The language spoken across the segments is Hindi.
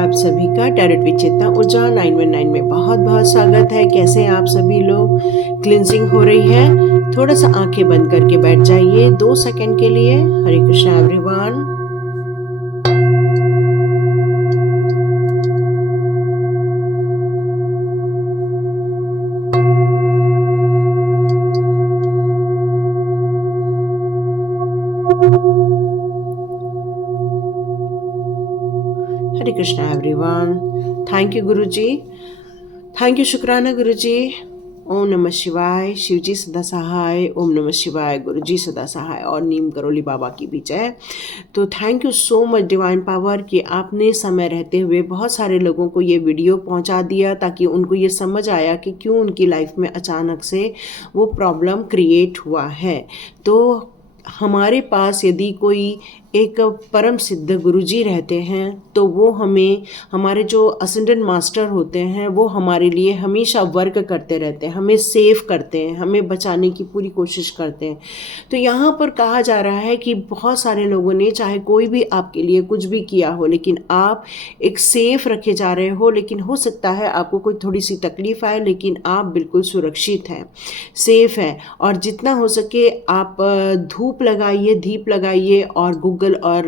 आप सभी का टैरोट विद चेतना ऊर्जा 919 में बहुत बहुत स्वागत है। कैसे हैं आप सभी लोग? क्लिनजिंग हो रही है, थोड़ा सा आंखें बंद करके बैठ जाइए 2 सेकंड के लिए। Hare Krishna everyone. Hare Krishna everyone. Thank you Guruji, thank you शुक्राना गुरुजी। ओम नमः शिवाय, शिवजी सदा सहाय। ओम नमः शिवाय, गुरुजी सदा सहाय और नीम करोली बाबा की भी जय। तो thank you so much divine power कि आपने समय रहते हुए बहुत सारे लोगों को ये वीडियो पहुंचा दिया, ताकि उनको ये समझ आया कि क्यों उनकी लाइफ में अचानक से वो प्रॉब्लम क्रिएट हुआ है। तो हमारे पास यदि कोई एक परम सिद्ध गुरुजी रहते हैं तो वो हमें, हमारे जो असेंडेंट मास्टर होते हैं वो हमारे लिए हमेशा वर्क करते रहते हैं, हमें सेव करते हैं, हमें बचाने की पूरी कोशिश करते हैं। तो यहाँ पर कहा जा रहा है कि बहुत सारे लोगों ने, चाहे कोई भी आपके लिए कुछ भी किया हो, लेकिन आप एक सेफ रखे जा रहे हो। लेकिन हो सकता है आपको कोई थोड़ी सी तकलीफ आए, लेकिन आप बिल्कुल सुरक्षित हैं, सेफ हैं। और जितना हो सके आप धूप लगाइए, दीप लगाइए और गूगल और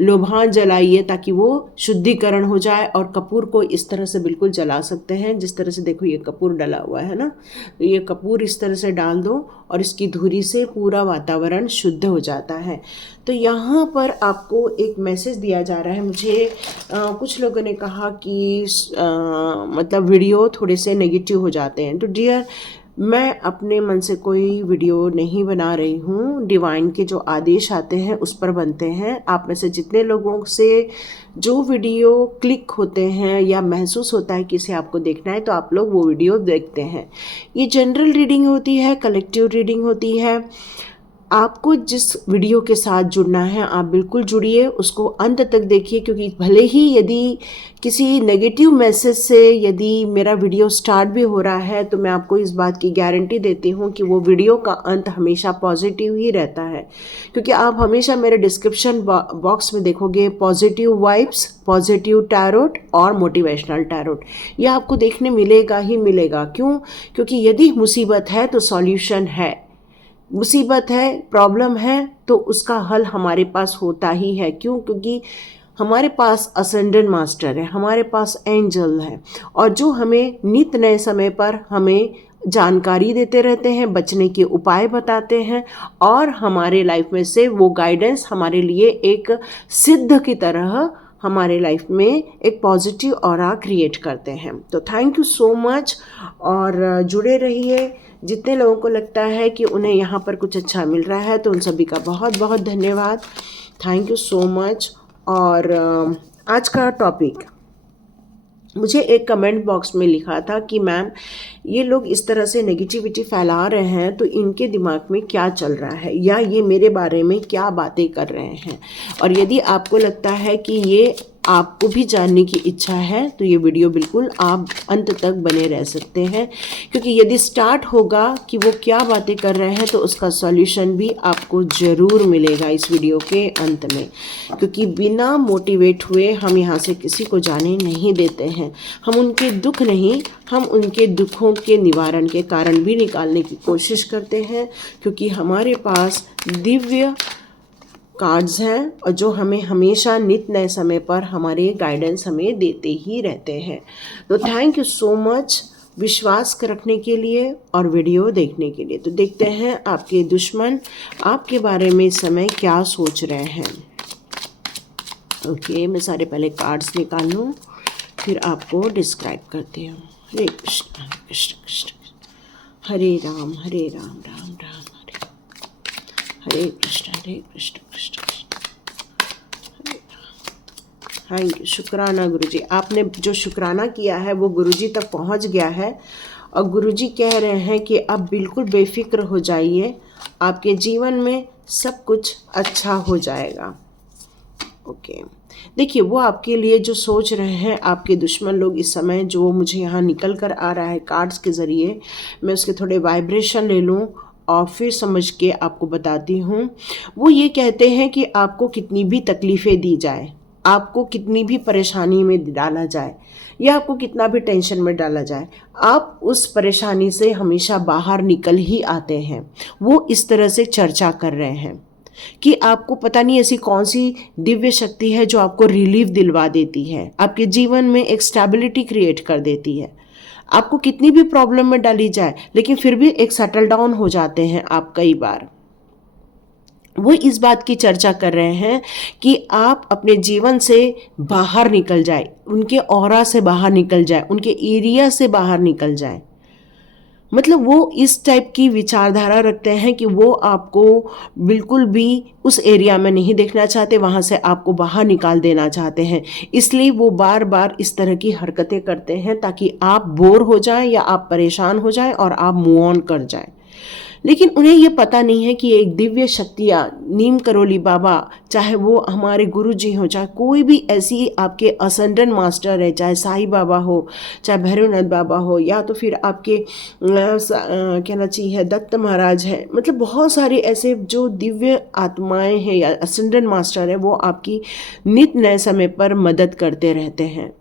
लोबान जलाइए, ताकि वो शुद्धिकरण हो जाए। और कपूर को इस तरह से बिल्कुल जला सकते हैं, जिस तरह से देखो ये कपूर डला हुआ है ना, तो ये कपूर इस तरह से डाल दो और इसकी धुरी से पूरा वातावरण शुद्ध हो जाता है। तो यहाँ पर आपको एक मैसेज दिया जा रहा है। मुझे कुछ लोगों ने कहा कि मतलब वीडियो थोड़े से नेगेटिव हो जाते हैं। तो डियर, मैं अपने मन से कोई वीडियो नहीं बना रही हूँ। डिवाइन के जो आदेश आते हैं उस पर बनते हैं। आप में से जितने लोगों से जो वीडियो क्लिक होते हैं या महसूस होता है कि इसे आपको देखना है, तो आप लोग वो वीडियो देखते हैं। ये जनरल रीडिंग होती है, कलेक्टिव रीडिंग होती है। आपको जिस वीडियो के साथ जुड़ना है आप बिल्कुल जुड़िए, उसको अंत तक देखिए, क्योंकि भले ही यदि किसी नेगेटिव मैसेज से यदि मेरा वीडियो स्टार्ट भी हो रहा है, तो मैं आपको इस बात की गारंटी देती हूँ कि वो वीडियो का अंत हमेशा पॉजिटिव ही रहता है। क्योंकि आप हमेशा मेरे डिस्क्रिप्शन बॉक्स में देखोगे पॉजिटिव वाइब्स, पॉजिटिव टैरोट और मोटिवेशनल टैरोट, ये आपको देखने मिलेगा ही मिलेगा। क्यों? क्योंकि यदि मुसीबत है तो सॉल्यूशन है, मुसीबत है, प्रॉब्लम है, तो उसका हल हमारे पास होता ही है। क्यों? क्योंकि हमारे पास असेंडेंट मास्टर है, हमारे पास एंजल है, और जो हमें नित नए समय पर हमें जानकारी देते रहते हैं, बचने के उपाय बताते हैं, और हमारे लाइफ में से वो गाइडेंस हमारे लिए एक सिद्ध की तरह हमारे लाइफ में एक पॉजिटिव ऑरा क्रिएट करते हैं। तो थैंक यू सो मच, और जुड़े रहिए। जितने लोगों को लगता है कि उन्हें यहाँ पर कुछ अच्छा मिल रहा है, तो उन सभी का बहुत बहुत धन्यवाद। Thank you so much. और आज का टॉपिक, मुझे एक कमेंट बॉक्स में लिखा था कि मैम, ये लोग इस तरह से नेगेटिविटी फैला रहे हैं तो इनके दिमाग में क्या चल रहा है, या ये मेरे बारे में क्या बातें कर रहे हैं। और यदि आपको लगता है कि ये आपको भी जानने की इच्छा है, तो ये वीडियो बिल्कुल आप अंत तक बने रह सकते हैं। क्योंकि यदि स्टार्ट होगा कि वो क्या बातें कर रहे हैं, तो उसका सॉल्यूशन भी आपको ज़रूर मिलेगा इस वीडियो के अंत में। क्योंकि बिना मोटिवेट हुए हम यहाँ से किसी को जाने नहीं देते हैं। हम उनके दुख नहीं, हम उनके दुखों के निवारण के कारण भी निकालने की कोशिश करते हैं। क्योंकि हमारे पास दिव्य कार्ड्स हैं, और जो हमें हमेशा नित नए समय पर हमारे गाइडेंस हमें देते ही रहते हैं। तो थैंक यू सो मच विश्वास रखने के लिए और वीडियो देखने के लिए। तो देखते हैं आपके दुश्मन आपके बारे में इस समय क्या सोच रहे हैं। ओके, मैं सारे पहले कार्ड्स निकाल लूँ, फिर आपको डिस्क्राइब करती हूँ। हरे कृष्ण कृष्ण कृष्ण, हरे राम राम राम हरे कृष्ण कृष्ण कृष्ण। थैंक यू, शुक्राना गुरुजी। आपने जो शुक्राना किया है वो गुरुजी तक पहुंच गया है, और गुरुजी कह रहे हैं कि आप बिल्कुल बेफिक्र हो जाइए, आपके जीवन में सब कुछ अच्छा हो जाएगा। ओके, देखिए वो आपके लिए जो सोच रहे हैं आपके दुश्मन लोग इस समय, जो मुझे यहाँ निकल कर आ रहा है कार्ड्स के ज़रिए, मैं उसके थोड़े वाइब्रेशन ले लूँ और फिर समझ के आपको बताती हूँ। वो ये कहते हैं कि आपको कितनी भी तकलीफ़ें दी जाए, आपको कितनी भी परेशानी में डाला जाए या आपको कितना भी टेंशन में डाला जाए, आप उस परेशानी से हमेशा बाहर निकल ही आते हैं। वो इस तरह से चर्चा कर रहे हैं कि आपको पता नहीं ऐसी कौन सी दिव्य शक्ति है जो आपको रिलीफ दिलवा देती है, आपके जीवन में एक स्टेबिलिटी क्रिएट कर देती है। आपको कितनी भी प्रॉब्लम में डाली जाए लेकिन फिर भी एक सेटल डाउन हो जाते हैं आप कई बार। वो इस बात की चर्चा कर रहे हैं कि आप अपने जीवन से बाहर निकल जाए, उनके ऑरा से बाहर निकल जाए, उनके एरिया से बाहर निकल जाए। मतलब वो इस टाइप की विचारधारा रखते हैं कि वो आपको बिल्कुल भी उस एरिया में नहीं देखना चाहते, वहाँ से आपको बाहर निकाल देना चाहते हैं। इसलिए वो बार बार इस तरह की हरकतें करते हैं ताकि आप बोर हो जाएं या आप परेशान हो जाएं और आप मूव ऑन कर जाएं। लेकिन उन्हें ये पता नहीं है कि एक दिव्य शक्तियाँ, नीम करोली बाबा, चाहे वो हमारे गुरु जी हो, चाहे कोई भी ऐसी आपके असेंडेंट मास्टर है, चाहे साईं बाबा हो, चाहे भैरवनाथ बाबा हो, या तो फिर आपके कहना चाहिए दत्त महाराज है, मतलब बहुत सारे ऐसे जो दिव्य आत्माएं हैं या असेंडेंट मास्टर है, वो आपकी नित नए समय पर मदद करते रहते हैं।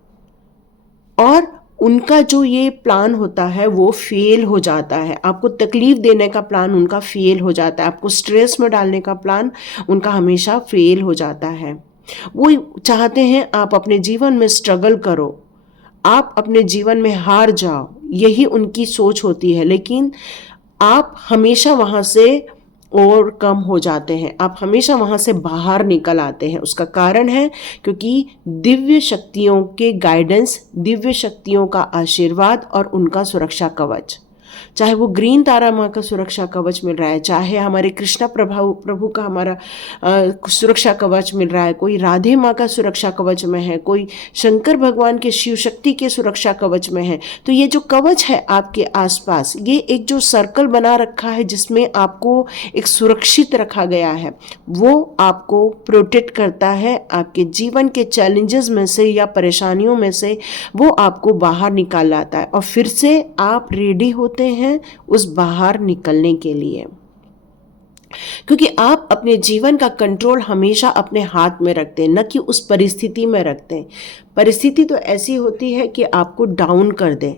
और उनका जो ये प्लान होता है वो फेल हो जाता है। आपको तकलीफ देने का प्लान उनका फेल हो जाता है, आपको स्ट्रेस में डालने का प्लान उनका हमेशा फेल हो जाता है। वो चाहते हैं आप अपने जीवन में स्ट्रगल करो, आप अपने जीवन में हार जाओ, यही उनकी सोच होती है। लेकिन आप हमेशा वहाँ से और कम हो जाते हैं, आप हमेशा वहाँ से बाहर निकल आते हैं। उसका कारण है क्योंकि दिव्य शक्तियों के गाइडेंस, दिव्य शक्तियों का आशीर्वाद और उनका सुरक्षा कवच, चाहे वो ग्रीन तारा माँ का सुरक्षा कवच मिल रहा है, चाहे हमारे कृष्णा प्रभु का हमारा सुरक्षा कवच मिल रहा है, कोई राधे माँ का सुरक्षा कवच में है, कोई शंकर भगवान के शिव शक्ति के सुरक्षा कवच में है। तो ये जो कवच है आपके आसपास, ये एक जो सर्कल बना रखा है जिसमें आपको एक सुरक्षित रखा गया है, वो आपको प्रोटेक्ट करता है आपके जीवन के चैलेंजेस में से या परेशानियों में से, वो आपको बाहर निकाल लाता है और फिर से आप रेडी होते हैं उस बाहर निकलने के लिए। क्योंकि आप अपने जीवन का कंट्रोल हमेशा अपने हाथ में रखते हैं, न कि उस परिस्थिति में रखते हैं। परिस्थिति तो ऐसी होती है कि आपको डाउन कर दे,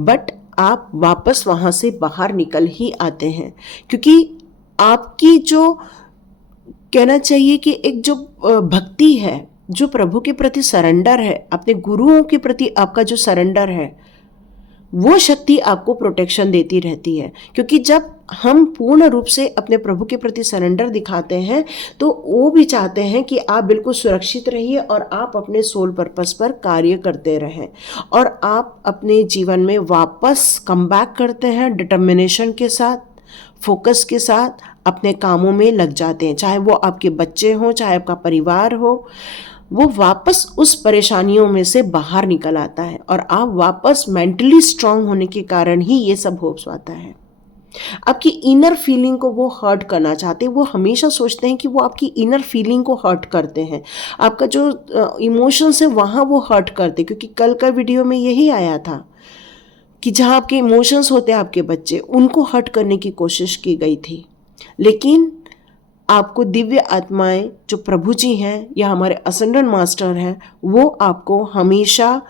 बट आप वापस वहां से बाहर निकल ही आते हैं। क्योंकि आपकी जो कहना चाहिए कि एक जो भक्ति है, जो प्रभु के प्रति सरेंडर है, अपने गुरुओं के प्रति आपका जो सरेंडर है, वो शक्ति आपको प्रोटेक्शन देती रहती है। क्योंकि जब हम पूर्ण रूप से अपने प्रभु के प्रति सरेंडर दिखाते हैं तो वो भी चाहते हैं कि आप बिल्कुल सुरक्षित रहिए और आप अपने सोल पर्पस पर कार्य करते रहें और आप अपने जीवन में वापस कम बैक करते हैं, डिटर्मिनेशन के साथ, फोकस के साथ अपने कामों में लग जाते हैं। चाहे वो आपके बच्चे हों, चाहे आपका परिवार हो, वो वापस उस परेशानियों में से बाहर निकल आता है और आप वापस मेंटली स्ट्रांग होने के कारण ही ये सब हो पाता है। आपकी इनर फीलिंग को वो हर्ट करना चाहते हैं, वो हमेशा सोचते हैं कि वो आपकी इनर फीलिंग को हर्ट करते हैं, आपका जो इमोशंस है वहाँ वो हर्ट करते हैं। क्योंकि कल का वीडियो में यही आया था कि जहाँ आपके इमोशंस होते हैं, आपके बच्चे, उनको हर्ट करने की कोशिश की गई थी। लेकिन आपको दिव्य आत्माएं जो प्रभु जी हैं या हमारे असेंडेंट मास्टर हैं, वो आपको हमेशा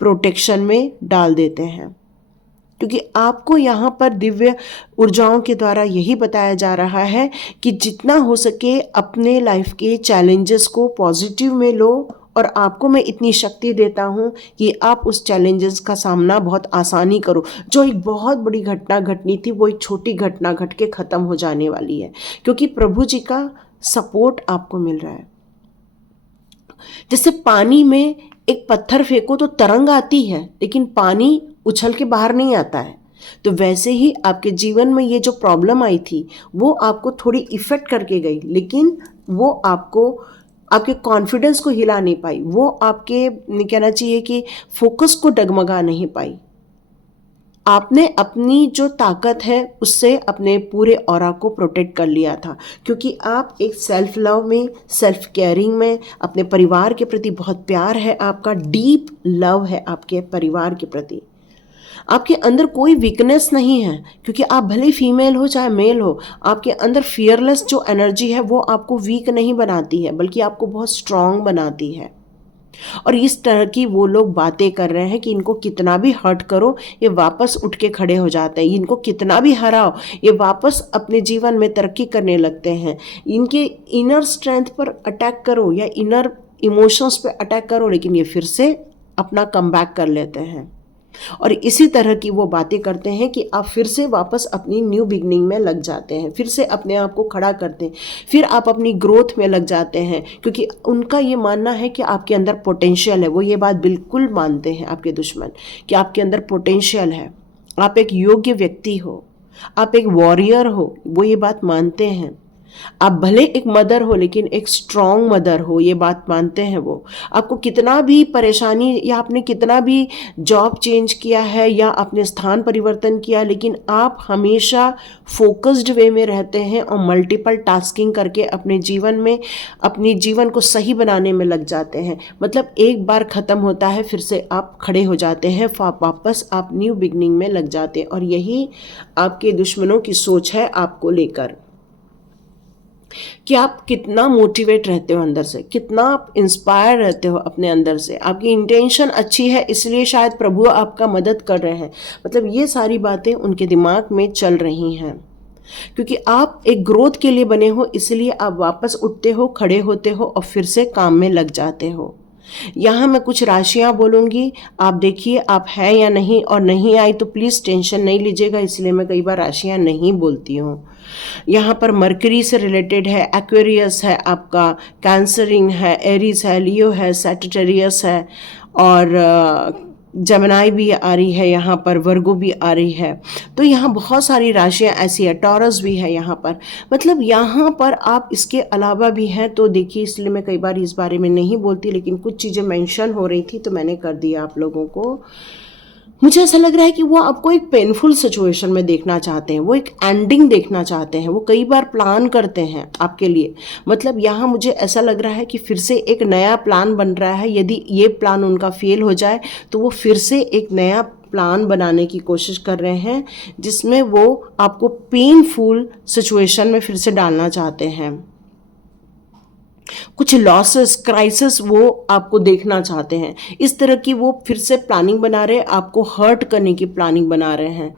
प्रोटेक्शन में डाल देते हैं। क्योंकि आपको यहाँ पर दिव्य ऊर्जाओं के द्वारा यही बताया जा रहा है कि जितना हो सके अपने लाइफ के चैलेंजेस को पॉजिटिव में लो और आपको मैं इतनी शक्ति देता हूँ कि आप उस चैलेंजेस का सामना बहुत आसानी करो। जो एक बहुत बड़ी घटना घटनी थी वो एक छोटी घटना घट के ख़त्म हो जाने वाली है, क्योंकि प्रभु जी का सपोर्ट आपको मिल रहा है। जैसे पानी में एक पत्थर फेंको तो तरंग आती है, लेकिन पानी उछल के बाहर नहीं आता है। तो वैसे ही आपके जीवन में ये जो प्रॉब्लम आई थी वो आपको थोड़ी इफेक्ट करके गई, लेकिन वो आपको आपके कॉन्फिडेंस को हिला नहीं पाई, वो आपके कहना चाहिए कि फोकस को डगमगा नहीं पाई। आपने अपनी जो ताकत है उससे अपने पूरे ऑरा को प्रोटेक्ट कर लिया था, क्योंकि आप एक सेल्फ लव में, सेल्फ केयरिंग में, अपने परिवार के प्रति बहुत प्यार है, आपका डीप लव है आपके परिवार के प्रति। आपके अंदर कोई वीकनेस नहीं है, क्योंकि आप भले फीमेल हो चाहे मेल हो, आपके अंदर फियरलेस जो एनर्जी है वो आपको वीक नहीं बनाती है, बल्कि आपको बहुत स्ट्रांग बनाती है। और इस तरह की वो लोग बातें कर रहे हैं कि इनको कितना भी हर्ट करो ये वापस उठ के खड़े हो जाते हैं, इनको कितना भी हराओ ये वापस अपने जीवन में तरक्की करने लगते हैं। इनके इनर स्ट्रेंथ पर अटैक करो या इनर इमोशंस पे अटैक करो, लेकिन ये फिर से अपना कमबैक कर लेते हैं। और इसी तरह की वो बातें करते हैं कि आप फिर से वापस अपनी न्यू बिगनिंग में लग जाते हैं, फिर से अपने आप को खड़ा करते हैं, फिर आप अपनी ग्रोथ में लग जाते हैं, क्योंकि उनका ये मानना है कि आपके अंदर पोटेंशियल है। वो ये बात बिल्कुल मानते हैं आपके दुश्मन कि आपके अंदर पोटेंशियल है, आप एक योग्य व्यक्ति हो, आप एक वॉरियर हो, वो ये बात मानते हैं। आप भले एक मदर हो लेकिन एक स्ट्रॉन्ग मदर हो, ये बात मानते हैं वो। आपको कितना भी परेशानी या आपने कितना भी जॉब चेंज किया है या अपने स्थान परिवर्तन किया, लेकिन आप हमेशा फोकस्ड वे में रहते हैं और मल्टीपल टास्किंग करके अपने जीवन में अपनी जीवन को सही बनाने में लग जाते हैं। मतलब एक बार ख़त्म होता है फिर से आप खड़े हो जाते हैं, वापस आप न्यू बिगनिंग में लग जाते हैं। और यही आपके दुश्मनों की सोच है आपको लेकर कि आप कितना मोटिवेट रहते हो अंदर से, कितना आप इंस्पायर रहते हो अपने अंदर से, आपकी इंटेंशन अच्छी है इसलिए शायद प्रभु आपका मदद कर रहे हैं। मतलब ये सारी बातें उनके दिमाग में चल रही हैं, क्योंकि आप एक ग्रोथ के लिए बने हो, इसलिए आप वापस उठते हो, खड़े होते हो और फिर से काम में लग जाते हो। यहाँ मैं कुछ राशियाँ बोलूँगी, आप देखिए आप है या नहीं, और नहीं आई तो प्लीज़ टेंशन नहीं लीजिएगा, इसलिए मैं कई बार राशियाँ नहीं बोलती हूँ। यहाँ पर मरकरी से रिलेटेड है, एक्वेरियस है, आपका कैंसरिंग है, एरीज है, लियो है, सैजिटेरियस है, और जमनाई भी आ रही है, यहाँ पर वर्गो भी आ रही है। तो यहाँ बहुत सारी राशियाँ ऐसी है, टॉरस भी है यहाँ पर। मतलब यहाँ पर आप इसके अलावा भी हैं, तो देखिए इसलिए मैं कई बार इस बारे में नहीं बोलती, लेकिन कुछ चीज़ें मेंशन हो रही थी तो मैंने कर दिया आप लोगों को। मुझे ऐसा लग रहा है कि वो आपको एक पेनफुल सिचुएशन में देखना चाहते हैं, वो एक एंडिंग देखना चाहते हैं, वो कई बार प्लान करते हैं आपके लिए। मतलब यहाँ मुझे ऐसा लग रहा है कि फिर से एक नया प्लान बन रहा है। यदि ये प्लान उनका फेल हो जाए तो वो फिर से एक नया प्लान बनाने की कोशिश कर रहे हैं, जिसमें वो आपको पेनफुल सिचुएशन में फिर से डालना चाहते हैं। कुछ लॉसेस, क्राइसिस वो आपको देखना चाहते हैं। इस तरह की वो फिर से प्लानिंग बना रहे हैं, आपको हर्ट करने की प्लानिंग बना रहे हैं।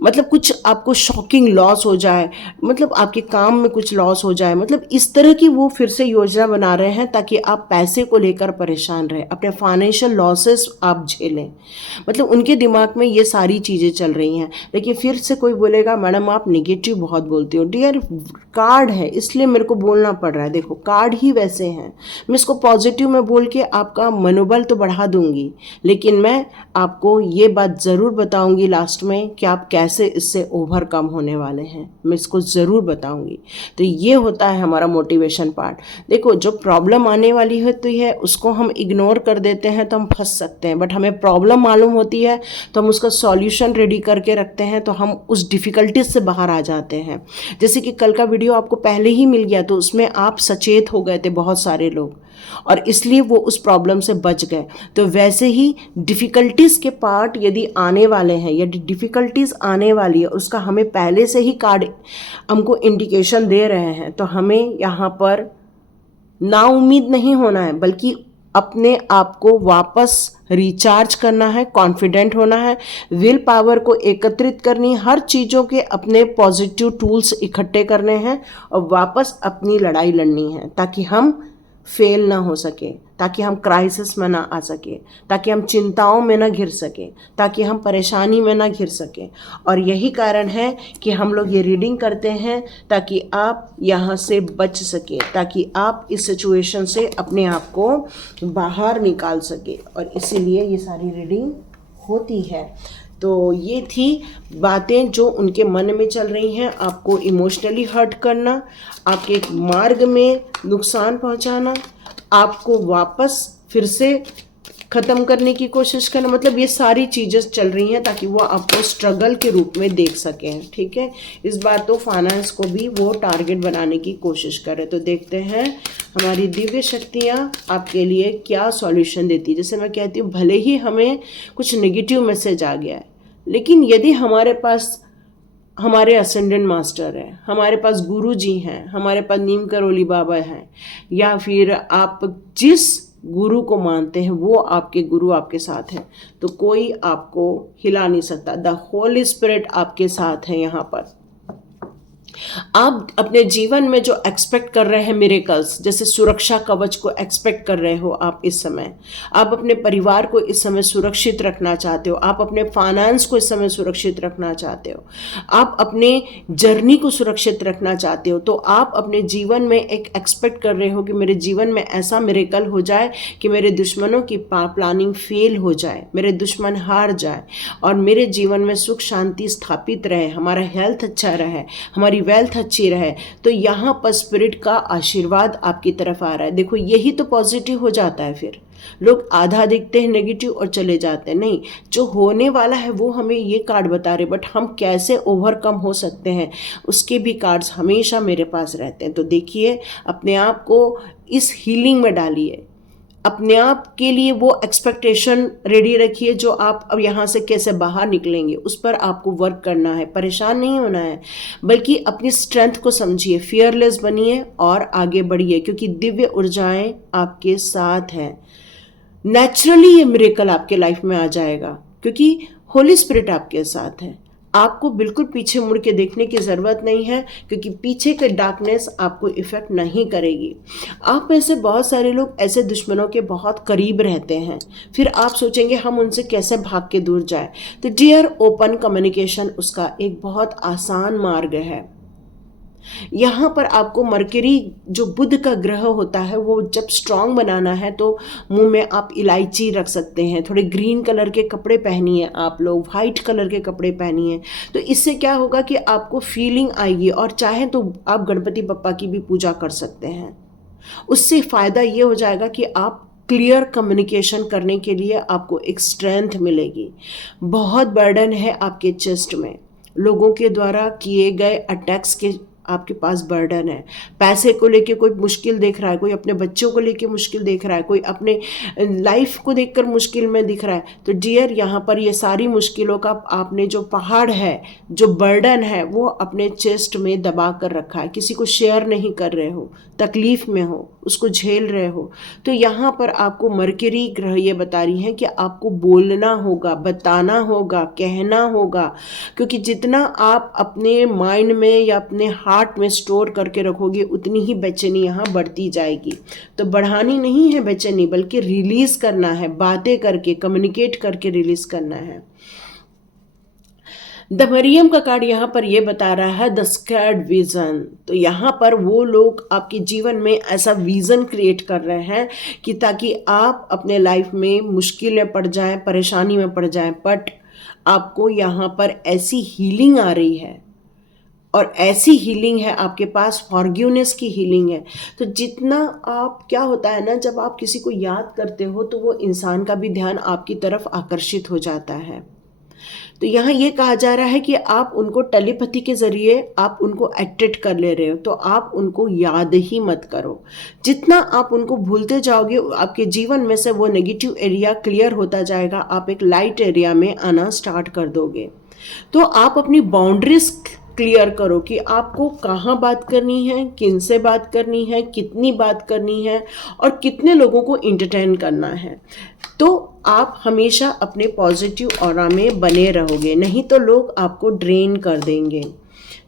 मतलब कुछ आपको शॉकिंग लॉस हो जाए, मतलब आपके काम में कुछ लॉस हो जाए, मतलब इस तरह की वो फिर से योजना बना रहे हैं ताकि आप पैसे को लेकर परेशान रहें, अपने फाइनेंशियल लॉसेस आप झेलें। मतलब उनके दिमाग में ये सारी चीज़ें चल रही हैं। लेकिन फिर से कोई बोलेगा मैडम आप नेगेटिव बहुत बोलती हो। डियर, कार्ड है इसलिए मेरे को बोलना पड़ रहा है। देखो कार्ड ही वैसे हैं, मैं इसको पॉजिटिव में बोल के आपका मनोबल तो बढ़ा दूंगी, लेकिन मैं आपको ये बात ज़रूर बताऊंगी लास्ट में कि आप कैसे इससे ओवरकम होने वाले हैं, मैं इसको ज़रूर बताऊंगी। तो ये होता है हमारा मोटिवेशन पार्ट। देखो जो प्रॉब्लम आने वाली होती है उसको हम इग्नोर कर देते हैं तो हम फंस सकते हैं, बट हमें प्रॉब्लम मालूम होती है तो हम उसका सॉल्यूशन रेडी करके रखते हैं, तो हम उस डिफ़िकल्टीज से बाहर आ जाते हैं। जैसे कि कल का वीडियो आपको पहले ही मिल गया तो उसमें आप सचेत हो गए थे बहुत सारे लोग, और इसलिए वो उस प्रॉब्लम से बच गए। तो वैसे ही डिफ़िकल्टीज़ के पार्ट यदि आने वाले हैं, यदि डिफ़िकल्टीज़ आने वाली है, उसका हमें पहले से ही कार्ड हमको इंडिकेशन दे रहे हैं, तो हमें यहाँ पर नाउम्मीद नहीं होना है, बल्कि अपने आप को वापस रिचार्ज करना है, कॉन्फिडेंट होना है, विल पावर को एकत्रित करनी, हर चीज़ों के अपने पॉजिटिव टूल्स इकट्ठे करने हैं और वापस अपनी लड़ाई लड़नी है, ताकि हम फेल ना हो सके, ताकि हम क्राइसिस में ना आ सके, ताकि हम चिंताओं में ना घिर सके, ताकि हम परेशानी में ना घिर सके। और यही कारण है कि हम लोग ये रीडिंग करते हैं ताकि आप यहाँ से बच सके, ताकि आप इस सिचुएशन से अपने आप को बाहर निकाल सके, और इसीलिए ये सारी रीडिंग होती है। तो ये थी बातें जो उनके मन में चल रही हैं, आपको इमोशनली हर्ट करना, आपके मार्ग में नुकसान पहुंचाना, आपको वापस फिर से ख़त्म करने की कोशिश करना। मतलब ये सारी चीज़ें चल रही हैं ताकि वो आपको स्ट्रगल के रूप में देख सकें। ठीक है, इस बार तो फाइनेंस को भी वो टारगेट बनाने की कोशिश करें। तो देखते हैं हमारी दिव्य शक्तियाँ आपके लिए क्या सॉल्यूशन देती है। जैसे मैं कहती हूँ, भले ही हमें कुछ नेगेटिव मैसेज आ गया है, लेकिन यदि हमारे पास हमारे असेंडेंट मास्टर है, हमारे पास गुरु जी हैं, हमारे पास नीम करोली बाबा हैं, या फिर आप जिस गुरु को मानते हैं, वो आपके गुरु आपके साथ हैं, तो कोई आपको हिला नहीं सकता। द होली स्पिरिट आपके साथ है यहाँ पर। आप अपने जीवन में जो एक्सपेक्ट कर रहे हैं मिरेकल्स, जैसे सुरक्षा कवच को एक्सपेक्ट कर रहे हो आप इस समय, आप अपने परिवार को इस समय सुरक्षित रखना चाहते हो, आप अपने फाइनेंस को इस समय सुरक्षित रखना चाहते हो, आप अपने जर्नी को सुरक्षित रखना चाहते हो, तो आप अपने जीवन में एक एक्सपेक्ट कर रहे हो कि मेरे जीवन में ऐसा मिरेकल हो जाए कि मेरे दुश्मनों की प्लानिंग फेल हो जाए, मेरे दुश्मन हार जाए और मेरे जीवन में सुख शांति स्थापित रहे, हमारा हेल्थ अच्छा रहे, हमारी वेल्थ अच्छी रहे। तो यहाँ पर स्पिरिट का आशीर्वाद आपकी तरफ आ रहा है। देखो यही तो पॉजिटिव हो जाता है। फिर लोग आधा देखते हैं नेगेटिव और चले जाते हैं। नहीं, जो होने वाला है वो हमें ये कार्ड बता रहे, बट हम कैसे ओवरकम हो सकते हैं उसके भी कार्ड्स हमेशा मेरे पास रहते हैं। तो देखिए, अपने आप को इस हीलिंग में डालिए, अपने आप के लिए वो एक्सपेक्टेशन रेडी रखिए जो आप अब यहाँ से कैसे बाहर निकलेंगे उस पर आपको वर्क करना है। परेशान नहीं होना है, बल्कि अपनी स्ट्रेंथ को समझिए, फियरलेस बनिए और आगे बढ़िए, क्योंकि दिव्य ऊर्जाएं आपके साथ हैं। नेचुरली ये मिरेकल आपके लाइफ में आ जाएगा, क्योंकि होली स्पिरिट आपके साथ है। आपको बिल्कुल पीछे मुड़ के देखने की ज़रूरत नहीं है, क्योंकि पीछे के डार्कनेस आपको इफ़ेक्ट नहीं करेगी। आप में से बहुत सारे लोग ऐसे दुश्मनों के बहुत करीब रहते हैं, फिर आप सोचेंगे हम उनसे कैसे भाग के दूर जाए। तो डियर, ओपन कम्युनिकेशन उसका एक बहुत आसान मार्ग है। यहाँ पर आपको मरकरी जो बुध का ग्रह होता है वो जब स्ट्रांग बनाना है तो मुंह में आप इलायची रख सकते हैं, थोड़े ग्रीन कलर के कपड़े पहनिए, आप लोग वाइट कलर के कपड़े पहनिए। तो इससे क्या होगा कि आपको फीलिंग आएगी, और चाहे तो आप गणपति बप्पा की भी पूजा कर सकते हैं। उससे फ़ायदा ये हो जाएगा कि आप क्लियर कम्युनिकेशन करने के लिए आपको एक स्ट्रेंथ मिलेगी। बहुत बर्डन है आपके चेस्ट में, लोगों के द्वारा किए गए अटैक्स के आपके पास बर्डन है। पैसे को लेके कोई मुश्किल देख रहा है, कोई अपने बच्चों को लेके मुश्किल देख रहा है, कोई अपने लाइफ को देखकर मुश्किल में दिख रहा है। तो डियर, यहाँ पर ये सारी मुश्किलों का आपने जो पहाड़ है, जो बर्डन है, वो अपने चेस्ट में दबा कर रखा है। किसी को शेयर नहीं कर रहे हो, तकलीफ में हो, उसको झेल रहे हो। तो यहाँ पर आपको मरकरी ग्रह ये बता रही है कि आपको बोलना होगा, बताना होगा, कहना होगा, क्योंकि जितना आप अपने माइंड में या अपने हार्ट में स्टोर करके रखोगे उतनी ही बेचैनी यहाँ बढ़ती जाएगी। तो बढ़ानी नहीं है बेचैनी, बल्कि रिलीज करना है, बातें करके, कम्युनिकेट करके रिलीज करना है। द मरियम का कार्ड यहाँ पर ये बता रहा है द स्कैर्ड विजन। तो यहाँ पर वो लोग आपके जीवन में ऐसा विजन क्रिएट कर रहे हैं कि ताकि आप अपने लाइफ में मुश्किल में पड़ जाएं, परेशानी में पड़ जाएं, बट आपको यहाँ पर ऐसी हीलिंग आ रही है, और ऐसी हीलिंग है आपके पास, फॉरगिवनेस की हीलिंग है। तो जितना आप, क्या होता है ना, जब आप किसी को याद करते हो तो वो इंसान का भी ध्यान आपकी तरफ आकर्षित हो जाता है। तो यहाँ ये कहा जा रहा है कि आप उनको टेलीपैथी के ज़रिए आप उनको अट्रैक्ट कर ले रहे हो, तो आप उनको याद ही मत करो। जितना आप उनको भूलते जाओगे, आपके जीवन में से वो नेगेटिव एरिया क्लियर होता जाएगा, आप एक लाइट एरिया में आना स्टार्ट कर दोगे। तो आप अपनी बाउंड्रीज क्लियर करो कि आपको कहाँ बात करनी है, किन से बात करनी है, कितनी बात करनी है, और कितने लोगों को इंटरटेन करना है। तो आप हमेशा अपने पॉजिटिव ऑरा में बने रहोगे, नहीं तो लोग आपको ड्रेन कर देंगे।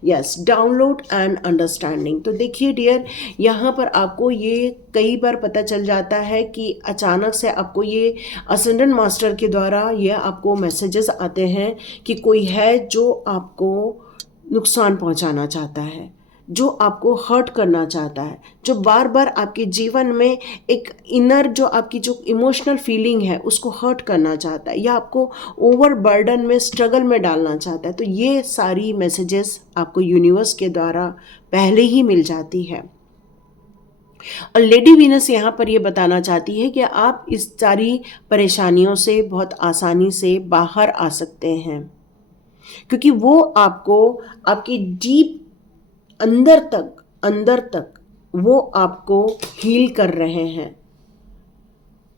Yes, download and understanding. तो देखिए डियर, यहाँ पर आपको ये कई बार पता चल जाता है कि अचानक से आपको ये असेंडेंट मास्टर के द्वारा ये आपको मैसेजेस आते हैं कि कोई है जो आपको नुकसान पहुंचाना चाहता है, जो आपको हर्ट करना चाहता है, जो बार बार आपके जीवन में एक इनर जो आपकी जो इमोशनल फीलिंग है उसको हर्ट करना चाहता है, या आपको ओवर बर्डन में, स्ट्रगल में डालना चाहता है। तो ये सारी मैसेजेस आपको यूनिवर्स के द्वारा पहले ही मिल जाती है। और लेडी वीनस यहाँ पर ये बताना चाहती है कि आप इस सारी परेशानियों से बहुत आसानी से बाहर आ सकते हैं, क्योंकि वो आपको आपकी डीप अंदर तक वो आपको हील कर रहे हैं।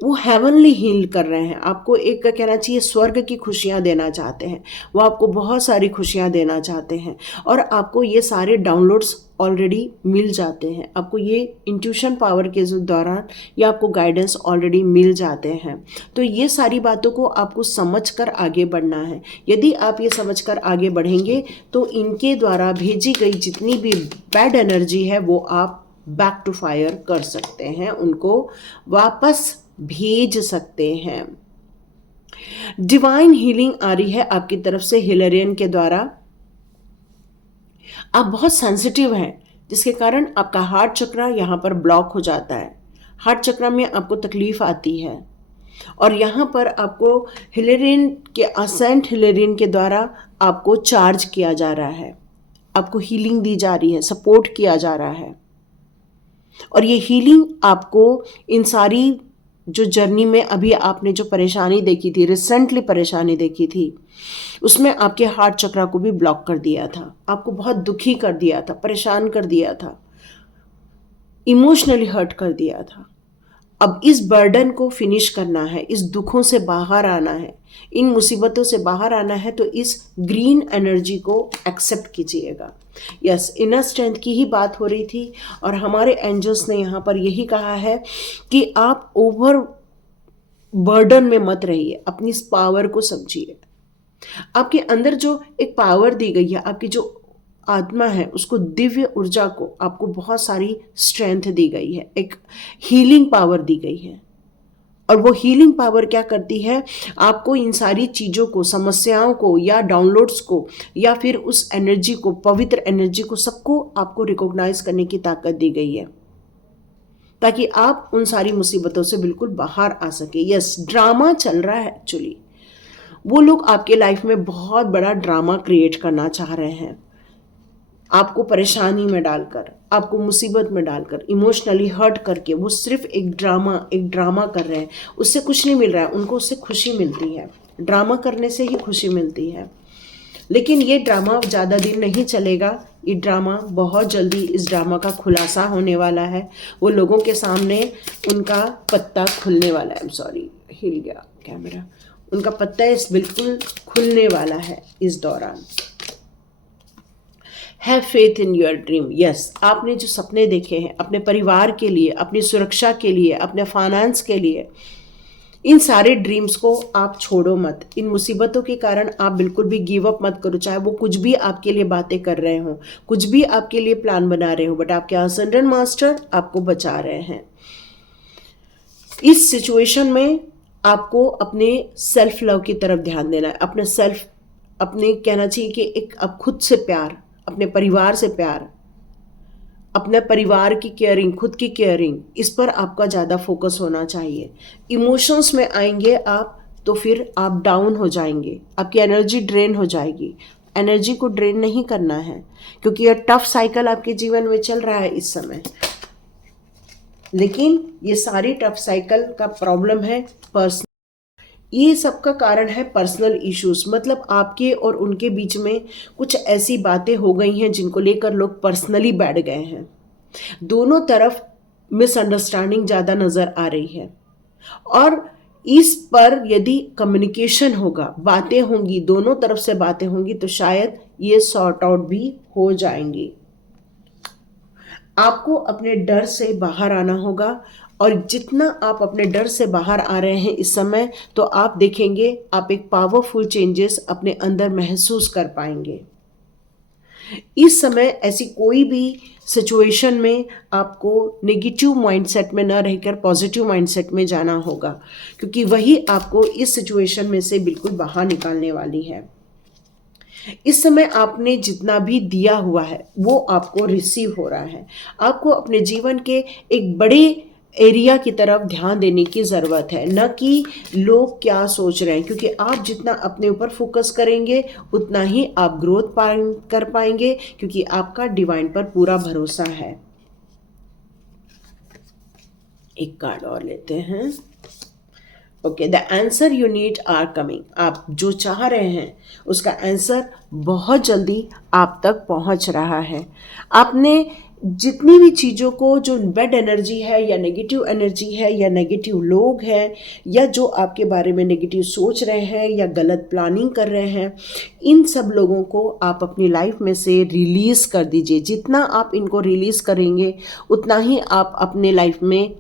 वो हेवनली हील कर रहे हैं, आपको एक कहना चाहिए स्वर्ग की खुशियाँ देना चाहते हैं, वो आपको बहुत सारी खुशियाँ देना चाहते हैं और आपको ये सारे डाउनलोड्स ऑलरेडी मिल जाते हैं, आपको ये इंट्यूशन पावर के दौरान ये आपको गाइडेंस ऑलरेडी मिल जाते हैं। तो ये सारी बातों को आपको समझ कर आगे बढ़ना है। यदि आप ये समझ कर आगे बढ़ेंगे तो इनके द्वारा भेजी गई जितनी भी बैड एनर्जी है वो आप बैक टू फायर कर सकते हैं, उनको वापस भेज सकते हैं। डिवाइन हीलिंग आ रही है आपकी तरफ से हिलेरियन के द्वारा। आप बहुत सेंसिटिव हैं जिसके कारण आपका हार्ट चक्रा यहाँ पर ब्लॉक हो जाता है, हार्ट चक्रा में आपको तकलीफ आती है और यहाँ पर आपको हिलेरियन के असेंट हिलेरियन के द्वारा आपको चार्ज किया जा रहा है, आपको हीलिंग दी जा रही है, सपोर्ट किया जा रहा है और ये हीलिंग आपको इन सारी जो जर्नी में अभी आपने जो परेशानी देखी थी, रिसेंटली परेशानी देखी थी, उसमें आपके हार्ट चक्रा को भी ब्लॉक कर दिया था, आपको बहुत दुखी कर दिया था, परेशान कर दिया था, इमोशनली हर्ट कर दिया था। अब इस बर्डन को फिनिश करना है, इस दुखों से बाहर आना है, इन मुसीबतों से बाहर आना है, तो इस ग्रीन एनर्जी को एक्सेप्ट कीजिएगा। यस, इनर स्ट्रेंथ की ही बात हो रही थी और हमारे एंजल्स ने यहाँ पर यही कहा है कि आप ओवर बर्डन में मत रहिए, अपनी इस पावर को समझिए। आपके अंदर जो एक पावर दी गई है, आपकी जो आत्मा है उसको, दिव्य ऊर्जा को आपको बहुत सारी स्ट्रेंथ दी गई है, एक हीलिंग पावर दी गई है और वो हीलिंग पावर क्या करती है, आपको इन सारी चीज़ों को, समस्याओं को या डाउनलोड्स को या फिर उस एनर्जी को, पवित्र एनर्जी को, सबको आपको रिकॉग्नाइज करने की ताकत दी गई है ताकि आप उन सारी मुसीबतों से बिल्कुल बाहर आ सके। यस, ड्रामा चल रहा है एक्चुअली, वो लोग आपके लाइफ में बहुत बड़ा ड्रामा क्रिएट करना चाह रहे हैं, आपको परेशानी में डालकर, आपको मुसीबत में डालकर, इमोशनली हर्ट करके। वो सिर्फ एक ड्रामा कर रहे हैं, उससे कुछ नहीं मिल रहा है उनको, उससे खुशी मिलती है, ड्रामा करने से ही खुशी मिलती है। लेकिन ये ड्रामा ज़्यादा दिन नहीं चलेगा, ये ड्रामा बहुत जल्दी, इस ड्रामा का खुलासा होने वाला है, वो लोगों के सामने उनका पत्ता खुलने वाला है। सॉरी, हिल गया कैमरा। उनका पत्ता इस बिल्कुल खुलने वाला है इस दौरान। Have faith in your dream. Yes, आपने जो सपने देखे हैं अपने परिवार के लिए, अपनी सुरक्षा के लिए, अपने फाइनेंस के लिए, इन सारे ड्रीम्स को आप छोड़ो मत। इन मुसीबतों के कारण आप बिल्कुल भी गिव अप मत करो, चाहे वो कुछ भी आपके लिए बातें कर रहे हो, कुछ भी आपके लिए प्लान बना रहे हो, बट आपके असेंडेंट मास्टर आपको बचा रहे हैं। इस सिचुएशन में आपको अपने सेल्फ लव की तरफ ध्यान देना है, अपने कहना चाहिए कि एक अब खुद से प्यार, अपने परिवार से प्यार, अपने परिवार की केयरिंग, खुद की केयरिंग, इस पर आपका ज़्यादा फोकस होना चाहिए। इमोशंस में आएंगे आप तो फिर आप डाउन हो जाएंगे, आपकी एनर्जी ड्रेन हो जाएगी। एनर्जी को ड्रेन नहीं करना है क्योंकि यह टफ साइकिल आपके जीवन में चल रहा है इस समय। लेकिन ये सारी टफ साइकिल का प्रॉब्लम है पर्सनल, ये सबका कारण है पर्सनल इश्यूज, मतलब आपके और उनके बीच में कुछ ऐसी बातें हो गई हैं जिनको लेकर लोग पर्सनली बैठ गए हैं। दोनों तरफ मिसअंडरस्टैंडिंग ज़्यादा नज़र आ रही है और इस पर यदि कम्युनिकेशन होगा, बातें होंगी, दोनों तरफ से बातें होंगी, तो शायद ये सॉर्ट आउट भी हो जाएंगी। आपको अपने डर से बाहर आना होगा और जितना आप अपने डर से बाहर आ रहे हैं इस समय, तो आप देखेंगे आप एक पावरफुल चेंजेस अपने अंदर महसूस कर पाएंगे। इस समय ऐसी कोई भी सिचुएशन में आपको नेगेटिव माइंडसेट में ना रहकर पॉजिटिव माइंडसेट में जाना होगा, क्योंकि वही आपको इस सिचुएशन में से बिल्कुल बाहर निकालने वाली है। इस समय आपने जितना भी दिया हुआ है वो आपको रिसीव हो रहा है। आपको अपने जीवन के एक बड़े एरिया की तरफ ध्यान देने की ज़रूरत है, न कि लोग क्या सोच रहे हैं, क्योंकि आप जितना अपने ऊपर फोकस करेंगे उतना ही आप ग्रोथ कर पाएंगे, क्योंकि आपका डिवाइन पर पूरा भरोसा है। एक कार्ड और लेते हैं। Okay, the answer you need are coming. आप जो चाह रहे हैं उसका आंसर बहुत जल्दी आप तक पहुंच रहा है। आपने जितनी भी चीज़ों को, जो बैड एनर्जी है या नेगेटिव एनर्जी है या नेगेटिव लोग हैं या जो आपके बारे में नेगेटिव सोच रहे हैं या गलत प्लानिंग कर रहे हैं, इन सब लोगों को आप अपनी लाइफ में से रिलीज़ कर दीजिए। जितना आप इनको रिलीज़ करेंगे उतना ही आप अपने लाइफ में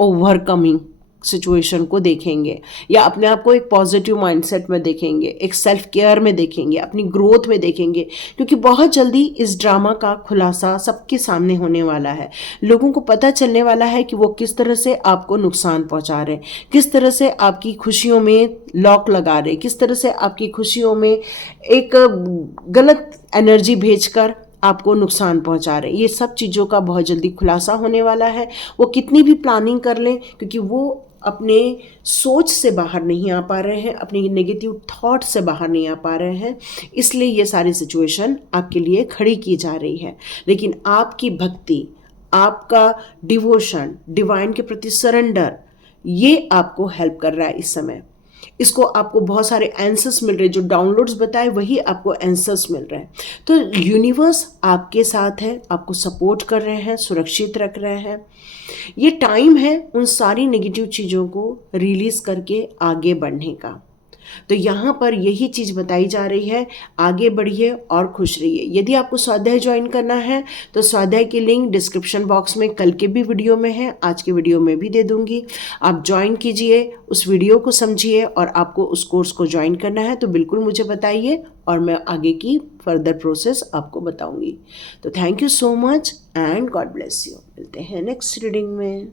ओवरकमिंग सिचुएशन को देखेंगे या अपने आप को एक पॉजिटिव माइंडसेट में देखेंगे, एक सेल्फ केयर में देखेंगे, अपनी ग्रोथ में देखेंगे, क्योंकि बहुत जल्दी इस ड्रामा का खुलासा सबके सामने होने वाला है। लोगों को पता चलने वाला है कि वो किस तरह से आपको नुकसान पहुंचा रहे हैं, किस तरह से आपकी खुशियों में लॉक लगा रहे, किस तरह से आपकी खुशियों में एक गलत एनर्जी भेजकर आपको नुकसान पहुंचा रहे हैं। ये सब चीज़ों का बहुत जल्दी खुलासा होने वाला है। वो कितनी भी प्लानिंग कर लें, क्योंकि वो अपने सोच से बाहर नहीं आ पा रहे हैं, अपनी नेगेटिव थॉट से बाहर नहीं आ पा रहे हैं, इसलिए ये सारी सिचुएशन आपके लिए खड़ी की जा रही है। लेकिन आपकी भक्ति, आपका डिवोशन, डिवाइन के प्रति सरेंडर, ये आपको हेल्प कर रहा है इस समय। इसको आपको बहुत सारे आंसर्स मिल रहे हैं, जो डाउनलोड्स बताए वही आपको आंसर्स मिल रहे हैं। तो यूनिवर्स आपके साथ है, आपको सपोर्ट कर रहे हैं, सुरक्षित रख रहे हैं। ये टाइम है उन सारी नेगेटिव चीज़ों को रिलीज करके आगे बढ़ने का। तो यहाँ पर यही चीज़ बताई जा रही है, आगे बढ़िए और खुश रहिए। यदि आपको स्वाध्याय ज्वाइन करना है तो स्वाध्याय की लिंक डिस्क्रिप्शन बॉक्स में कल के भी वीडियो में है, आज के वीडियो में भी दे दूंगी। आप ज्वाइन कीजिए, उस वीडियो को समझिए, और आपको उस कोर्स को ज्वाइन करना है तो बिल्कुल मुझे बताइए और मैं आगे की फर्दर प्रोसेस आपको बताऊंगी। तो thank you so much and God bless you. मिलते हैं नेक्स्ट रीडिंग में।